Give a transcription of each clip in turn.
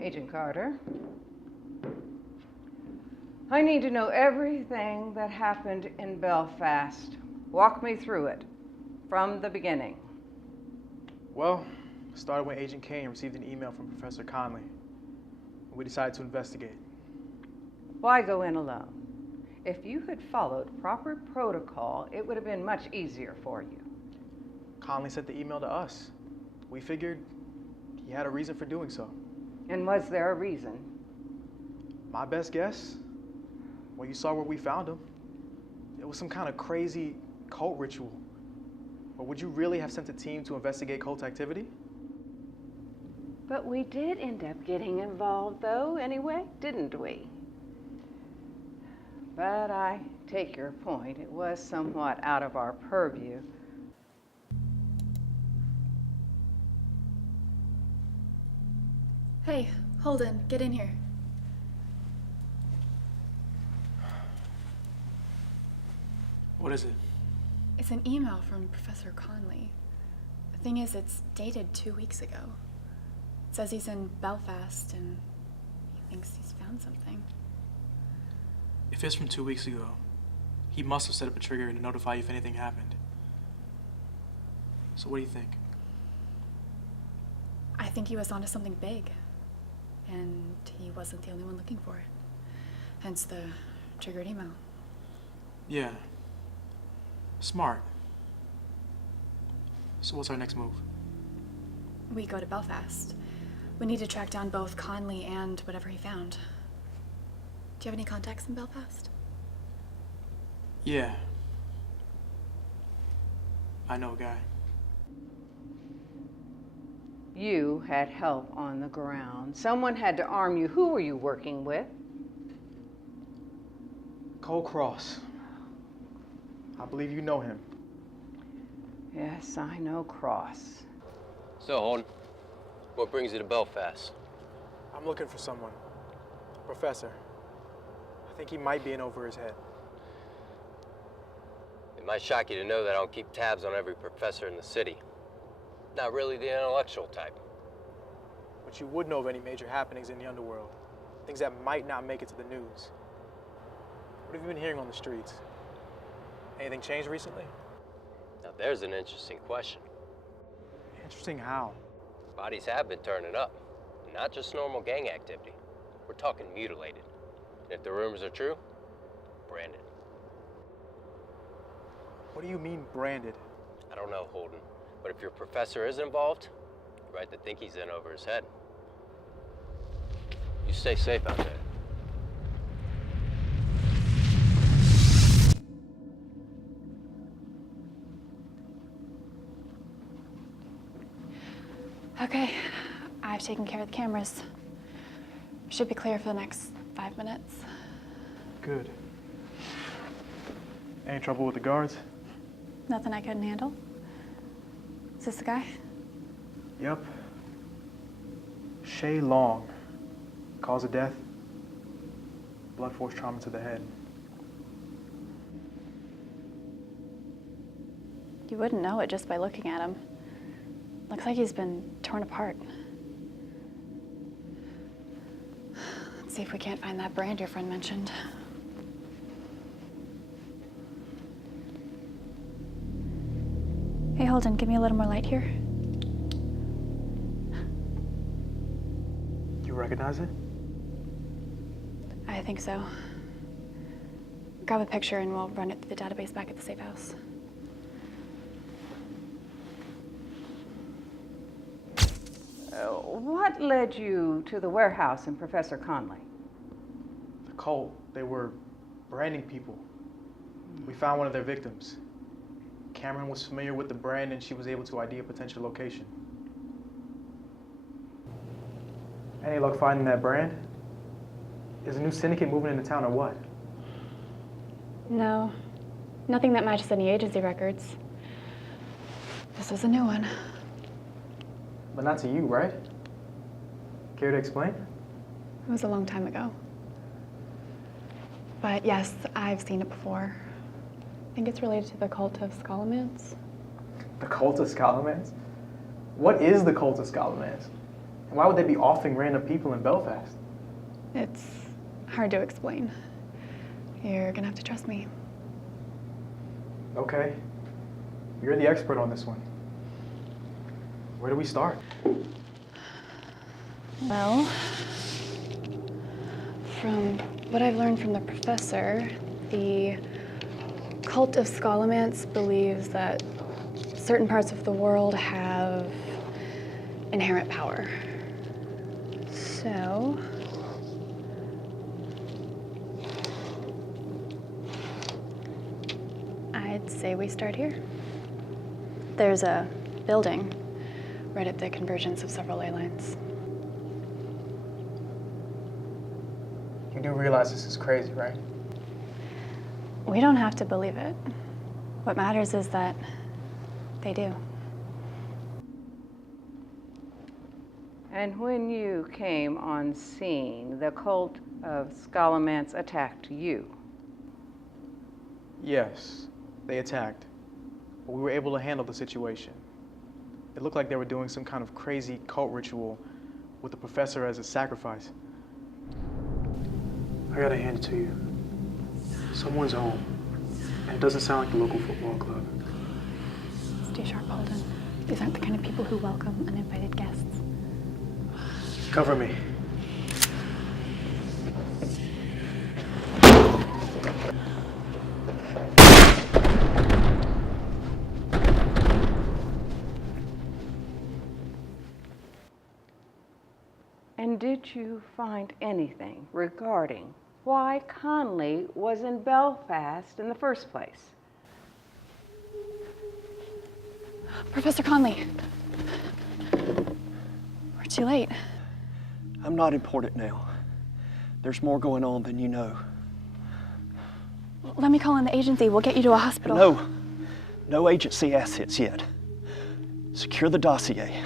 Agent Carter, I need to know everything that happened in Belfast. Walk me through it, from the beginning. Well, it started when Agent Kane received an email from Professor Conley. We decided to investigate. Why go in alone? If you had followed proper protocol, it would have been much easier for you. Conley sent the email to us. We figured he had a reason for doing so. And was there a reason? My best guess? Well, you saw where we found him. It was some kind of crazy cult ritual. Or would you really have sent a team to investigate cult activity? But we did end up getting involved, though, anyway, didn't we? But I take your point. It was somewhat out of our purview. Hey, Holden, get in here. What is it? It's an email from Professor Conley. The thing is, it's dated 2 weeks ago. It says he's in Belfast and he thinks he's found something. If it's from 2 weeks ago, he must have set up a trigger to notify you if anything happened. So what do you think? I think he was onto something big, and he wasn't the only one looking for it. Hence the triggered email. Yeah. Smart. So what's our next move? We go to Belfast. We need to track down both Conley and whatever he found. Do you have any contacts in Belfast? Yeah. I know a guy. You had help on the ground. Someone had to arm you. Who were you working with? Cole Cross. I believe you know him. Yes, I know Cross. So, Holden, what brings you to Belfast? I'm looking for someone. Professor. I think he might be in over his head. It might shock you to know that I don't keep tabs on every professor in the city. Not really the intellectual type. But you would know of any major happenings in the underworld. Things that might not make it to the news. What have you been hearing on the streets? Anything changed recently? Now there's an interesting question. Interesting how? Bodies have been turning up. Not just normal gang activity. We're talking mutilated. And if the rumors are true, branded. What do you mean branded? I don't know, Holden. But if your professor is involved, you're right to think he's in over his head. You stay safe out there. Okay, I've taken care of the cameras. Should be clear for the next 5 minutes. Good. Any trouble with the guards? Nothing I couldn't handle. Is this the guy? Yep. Shay Long. Cause of death? Blood force trauma to the head. You wouldn't know it just by looking at him. Looks like he's been torn apart. Let's see if we can't find that brand your friend mentioned. Hey, Holden, give me a little more light here. You recognize it? I think so. Grab a picture and we'll run it through the database back at the safe house. What led you to the warehouse and Professor Conley? The cult. They were branding people. We found one of their victims. Cameron was familiar with the brand and she was able to ID a potential location. Any luck finding that brand? Is a new syndicate moving into town or what? No, nothing that matches any agency records. This is a new one. But not to you, right? Care to explain? It was a long time ago. But yes, I've seen it before. I think it's related to the cult of Scalamans. The cult of Scalamans? What is the cult of Scalamans? Why would they be offing random people in Belfast? It's hard to explain. You're gonna have to trust me. Okay. You're the expert on this one. Where do we start? Well, from what I've learned from the professor, the cult of Scholomance believes that certain parts of the world have inherent power. So, I'd say we start here. There's a building right at the convergence of several ley lines. You do realize this is crazy, right? We don't have to believe it. What matters is that they do. And when you came on scene, the cult of Scholomance attacked you. Yes, they attacked. But we were able to handle the situation. It looked like they were doing some kind of crazy cult ritual with the professor as a sacrifice. I gotta hand it to you. Someone's home, and it doesn't sound like the local football club. Stay sharp, Holden. These aren't the kind of people who welcome uninvited guests. Cover me. And did you find anything regarding why Conley was in Belfast in the first place? Professor Conley. We're too late. I'm not important now. There's more going on than you know. Let me call in the agency. We'll get you to a hospital. No. No agency assets yet. Secure the dossier.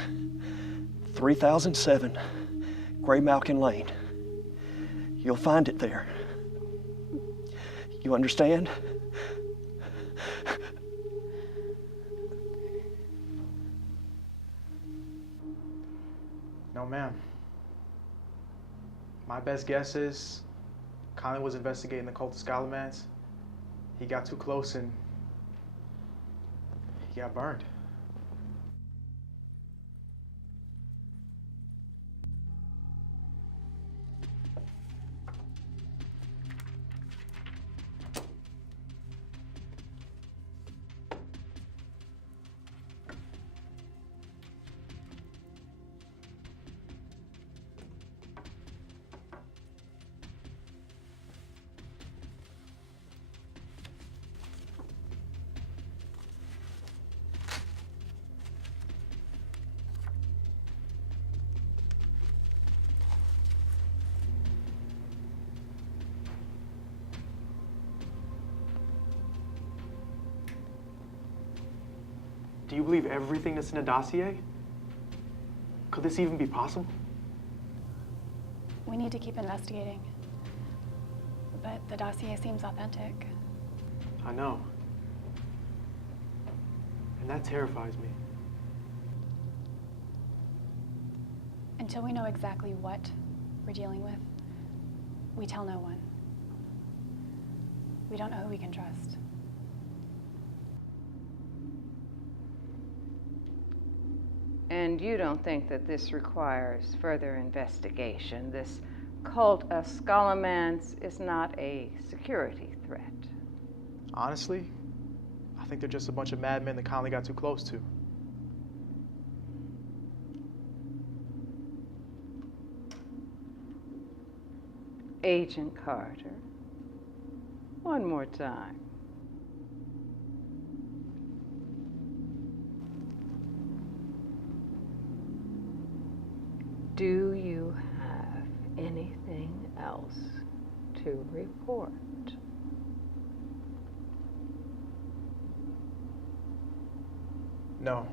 3007 Gray Malkin Lane. You'll find it there. You understand? No, ma'am. My best guess is Conley was investigating the cult of Scholomance. He got too close and he got burned. Do you believe everything that's in a dossier? Could this even be possible? We need to keep investigating. But the dossier seems authentic. I know. And that terrifies me. Until we know exactly what we're dealing with, we tell no one. We don't know who we can trust. And you don't think that this requires further investigation? This cult of Scholomance is not a security threat? Honestly, I think they're just a bunch of madmen that Conley got too close to. Agent Carter, one more time. Do you have anything else to report? No.